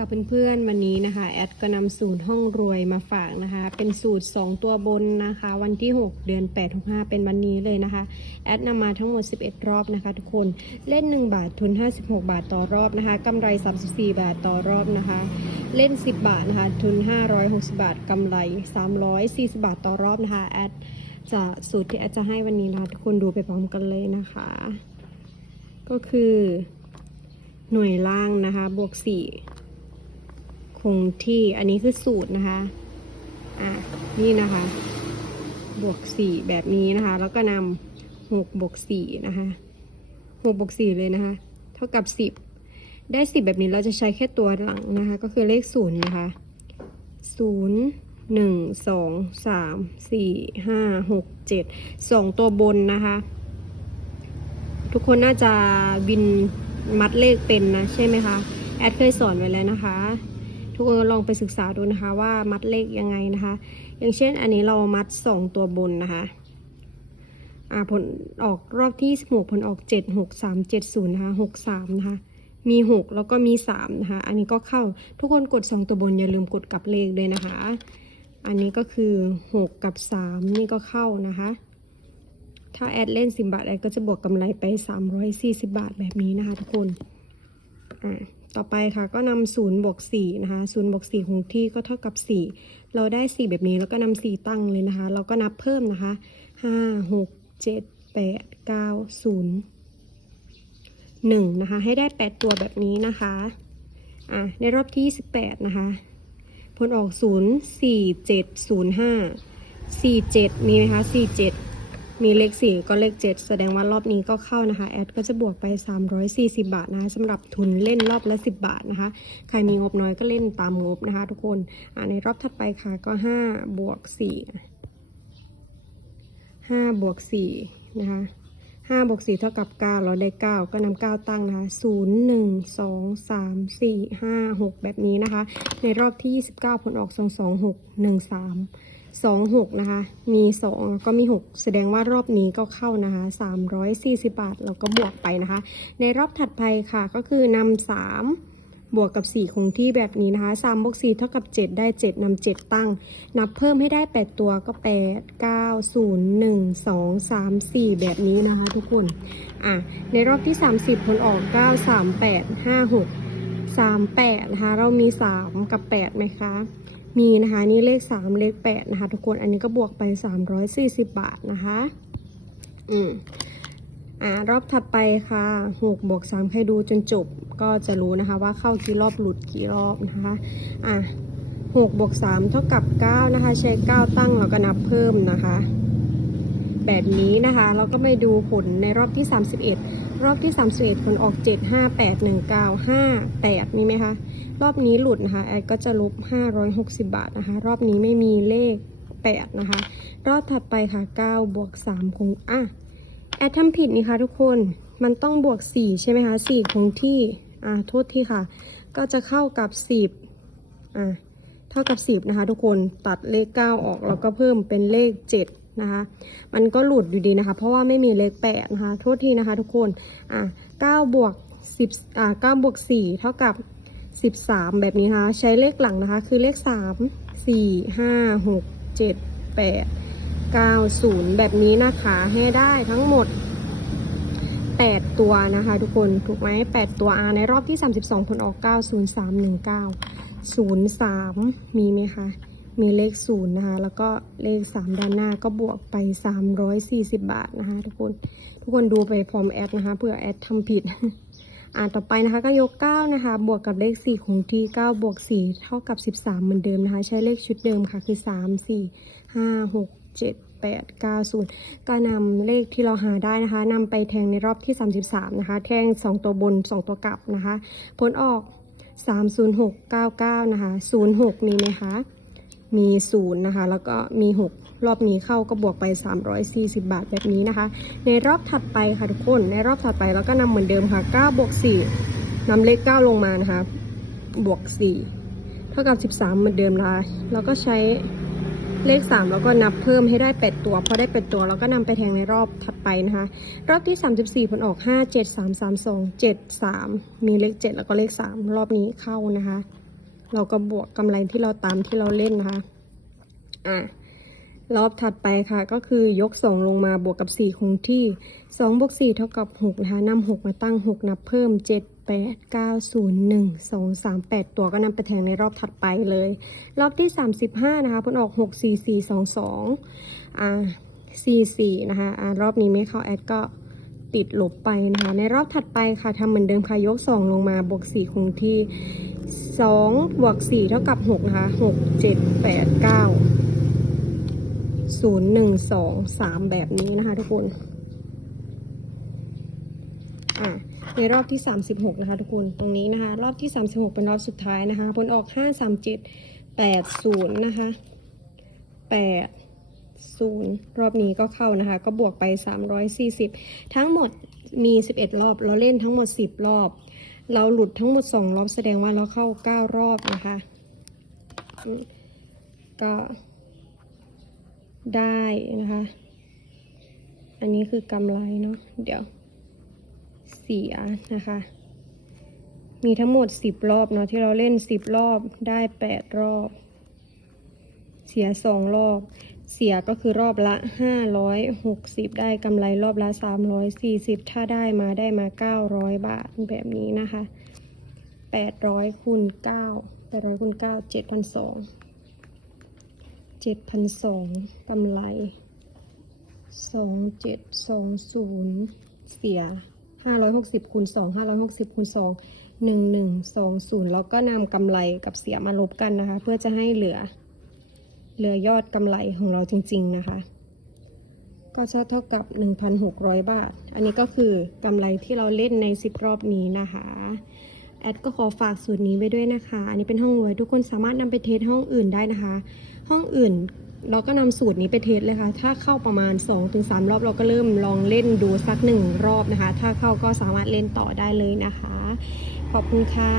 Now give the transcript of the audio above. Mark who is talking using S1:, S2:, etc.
S1: ค่ะเพื่อนๆ วันนี้นะคะ แอดก็นำสูตรห้องรวยมาฝากนะคะ เป็นสูตร 2 ตัวบนนะคะ วันที่ 6 เดือน8 6 5เป็นวันนี้เลยนะคะ แอดนำมาทั้งหมด 11 รอบนะคะ ทุกคนเล่น 1 บาททุน 56 บาทต่อรอบนะคะกำไร 34 บาทต่อรอบนะคะ เล่น 10 บาทนะคะ ทุน 560 บาทกำไร 340 บาทต่อรอบนะคะแอดจะสูตรที่แอดจะให้วันนี้นะคะทุกคนดูไปพร้อมกันเลยนะคะ ก็คือหน่วยล่างนะคะ บวกสี่ คงที่อันนี้คือสูตรนะคะ อะ นี่นะคะ บวกสี่แบบนี้นะคะ แล้วก็นำหกบวกสี่นะคะหกบวกสี่เลยนะคะ เท่ากับสิบได้สิบแบบนี้เราจะใช้แค่ตัวหลังนะคะ ก็คือเลขศูนย์นะคะศูนย์หนึ่งสองสามสี่ห้าหกเจ็ดสองตัวบนนะคะ ทุกคนน่าจะบินมัดเลขเป็นนะ ใช่ไหมคะ แอดเคยสอนไว้แล้วนะคะ ทุกคนลองไปศึกษาดูนะคะว่ามัดเลขยังไงนะคะ อย่างเช่นอันนี้เรามัด 2 ตัวบนนะคะผลออกรอบที่16ผลออก 7 6 3 7 0นะคะ6 3นะคะมี 6 แล้วก็มี 3 นะคะ อันนี้ก็เข้าทุกคนกด 2 ตัวบนอย่าลืมกดกลับเลขเลยนะคะ อันนี้ก็คือ 6 กับ 3 นี่ก็เข้านะคะ ถ้าแอดเล่น 10 บาทแอดก็จะบวกกำไรไป 340 บาทแบบนี้นะคะทุกคนอ่า ต่อไปค่ะก็นำศูนย์บวก4นะคะศูนย์บวก4คงที่ก็เท่ากับ4เราได้4แบบนี้แล้วก็นำ4ตั้งเลยนะคะ เราก็นับเพิ่มนะคะ5 6 7 8 9 0 1นะคะ ให้ได้8ตัวแบบนี้นะคะอ่าในรอบที่28นะคะผลออก0 4 7 0 5 4 7มีไหมคะ4 7 มีเลข 4 ก็เลข 7 แสดงว่ารอบนี้ก็เข้านะคะ แอดก็จะบวกไป 340 บาทนะคะสำหรับทุนเล่นรอบละ 10 บาทนะคะ ใครมีงบน้อยก็เล่นตามงบนะคะ ทุกคนในรอบถัดไปค่ะก็ 5 บวก 4 5 บวก 4 นะคะ5บวก4เท่ากับ 9 เราได้ 9 ก็นำ9ตั้งนะคะ0 1 2 3 4 5 6 แบบนี้นะคะ ในรอบที่ 29 ผลออก 2 2 6 1 3 2 6นะคะ มี2แล้วก็มี6แสดงว่ารอบนี้ก็เข้านะคะ340บาทเราก็บวกไปนะคะ ในรอบถัดไปค่ะก็คือนำ3บวกกับ 4 คงที่แบบนี้นะคะ3บวก4เท่ากับ 7 ได้ 7นำ7ตั้ง นับเพิ่มให้ได้ 8 ตัวก็ 8 9 0 1 2 3 4 แบบนี้นะคะทุกคน อะ ในรอบที่ 30 ผลออก 9 3 8 5 6 3 8 นะคะ เรามี 3 กับ 8 ไหมคะ มีนะคะนี่เลข 3 เลข8นะคะทุกคนอันนี้ก็บวกไป 340 บาทนะคะอืมอ่ารอบถัดไปค่ะ6บวก3ใครดูจนจบก็จะรู้นะคะว่าเข้ากี่รอบหลุดกี่รอบนะคะอะ6บวก3เท่ากับ9นะคะใช้ 9 ตั้งแล้วก็นับเพิ่มนะคะ แบบนี้นะคะ เราก็ไปดูผลในรอบที่ 31 รอบที่ 31 ผลออก 7 5 8 1 9 5 8 มีไหมคะ รอบนี้หลุดนะคะ แอดก็จะลบ 560 บาทนะคะ รอบนี้ไม่มีเลข 8 นะคะ รอบถัดไปค่ะ 9 บวก 3 คง อะ แอดทำผิดนี่คะทุกคน มันต้องบวก 4 ใช่ไหมคะ 4 คงที่ อ่าโทษที่ค่ะ ก็จะเข้ากับ 10 อ่าเท่ากับ 10 นะคะทุกคน ตัดเลข 9 ออกแล้วก็เพิ่มเป็นเลข 7 นะคะ มันก็หลุดอยู่ดีนะคะ เพราะว่าไม่มีเลข8นะคะ โทษทีนะคะทุกคน อะ9บวก10อ่า9บวก4เท่ากับ13แบบนี้นะคะ ใช้เลขหลังนะคะ คือเลข3 4 5 6 7 8 9 0แบบนี้นะคะ ให้ได้ทั้งหมด8ตัวนะคะ ทุกคน ถูกไหม8ตัวอาในรอบที่32ผลออก9 0 3 1 9 0 3มีไหมคะ มีเลข0นะคะ แล้วก็เลข 3 ด้านหน้าก็บวกไป 340 บาทนะคะ ทุกคน ทุกคนดูไปพร้อมแอดนะคะ เพื่อแอดทำผิด อ่าต่อไปนะคะก็ยก 9 นะคะ บวกกับเลข4คงที่ 9 บวก 4 เท่ากับ 13 เหมือนเดิมนะคะ ใช้เลขชุดเดิมค่ะ คือ 3 4 5 6 7 8 9 0 ก็นำเลขที่เราหาได้นะคะนำไปแทงในรอบที่ 33 นะคะ แทง 2 ตัวบน 2 ตัวกลับนะคะ ผลออก 30699 นะคะ 06มีไหมคะ มี0นะคะ แล้วก็มี 6 รอบนี้เข้าก็บวกไป 340 บาทแบบนี้นะคะ ในรอบถัดไปค่ะทุกคน ในรอบถัดไปเราก็นำเหมือนเดิมค่ะ9บวก4นำเลข 9 ลงมานะคะ บวก 4 เท่ากับ 13 เหมือนเดิมนะคะแล้วก็ใช้เลข 3 แล้วก็นับเพิ่มให้ได้ 8 ตัว พอได้ 8 ตัวเราก็นำไปแทงในรอบถัดไปนะคะ รอบที่ 34 ผลออก 5 7 3 3 2 7 3 มีเลข 7 แล้วก็เลข 3 รอบนี้เข้านะคะ เราก็บวกกำไรที่เราตามที่เราเล่นนะคะ อะรอบถัดไปค่ะก็คือยก 2 ลงมาบวกกับ 4 คงที่2บวก4เท่ากับ6นะคะนำ6มาตั้ง 6 นับเพิ่ม 7 8 9 0 1 2 3 8 ตัวก็นำไปแทงในรอบถัดไปเลย รอบที่ 35 นะคะผลออก 6 4 4 2 2อ่า4 4 นะคะอ่ารอบนี้ไม่เข้าแอดก็ติดลบไปนะคะ ในรอบถัดไปค่ะทำเหมือนเดิมค่ะยก 2 ลงมาบวก 4 คงที่ 2บวก4เท่ากับ6นะคะ6 7 8 9ศูนย์หนึ่งสองสามแบบนี้นะคะทุกคนอะในรอบที่ 36 นะคะทุกคน ตรงนี้นะคะ รอบที่ 36 เป็นรอบสุดท้ายนะคะ ผลออก 5 3 7 8 0 นะคะ 8 0 รอบนี้ก็เข้านะคะ ก็บวกไป 340 ทั้งหมดมี 11 รอบ เราเล่นทั้งหมด 10 รอบ เราหลุดทั้งหมด 2 รอบแสดงว่าเราเข้า 9 รอบนะคะ ก็ได้นะคะ อันนี้คือกำไรเนาะ เดี๋ยวเสียนะคะ มีทั้งหมด 10 รอบเนาะที่เราเล่น 10 รอบได้ 8 รอบ เสีย 2 รอบ เสียก็คือรอบละ 560 ได้กำไรรอบละ 340 ถ้าได้มาได้มา 900 บาทแบบนี้นะคะ 800คูณ9 800คูณ9 7,200เจ็ดพันสองกำไรสองเจ็ดสองศูนย์เสียห้าร้อยหกสิบคูณสองห้าร้อยหกสิบคูณสองหนึ่งหนึ่งสองศูนย์แล้วก็นำกำไรกับเสียมาลบกันนะคะ เพื่อจะให้เหลือ เหลือยอดกำไรของเราจริง ๆ นะคะ ก็จะเท่ากับ 1,600 บาท อันนี้ก็คือกำไรที่เราเล่นใน 10 รอบนี้นะคะ แอดก็ขอฝากสูตรนี้ไว้ด้วยนะคะ อันนี้เป็นห้องรวยทุกคนสามารถนำไปเทสห้องอื่นได้นะคะ ห้องอื่นเราก็นำสูตรนี้ไปเทสเลยค่ะ ถ้าเข้าประมาณ 2-3 รอบเราก็เริ่มลองเล่นดูสักหนึ่งรอบนะคะ ถ้าเข้าก็สามารถเล่นต่อได้เลยนะคะ ขอบคุณค่ะ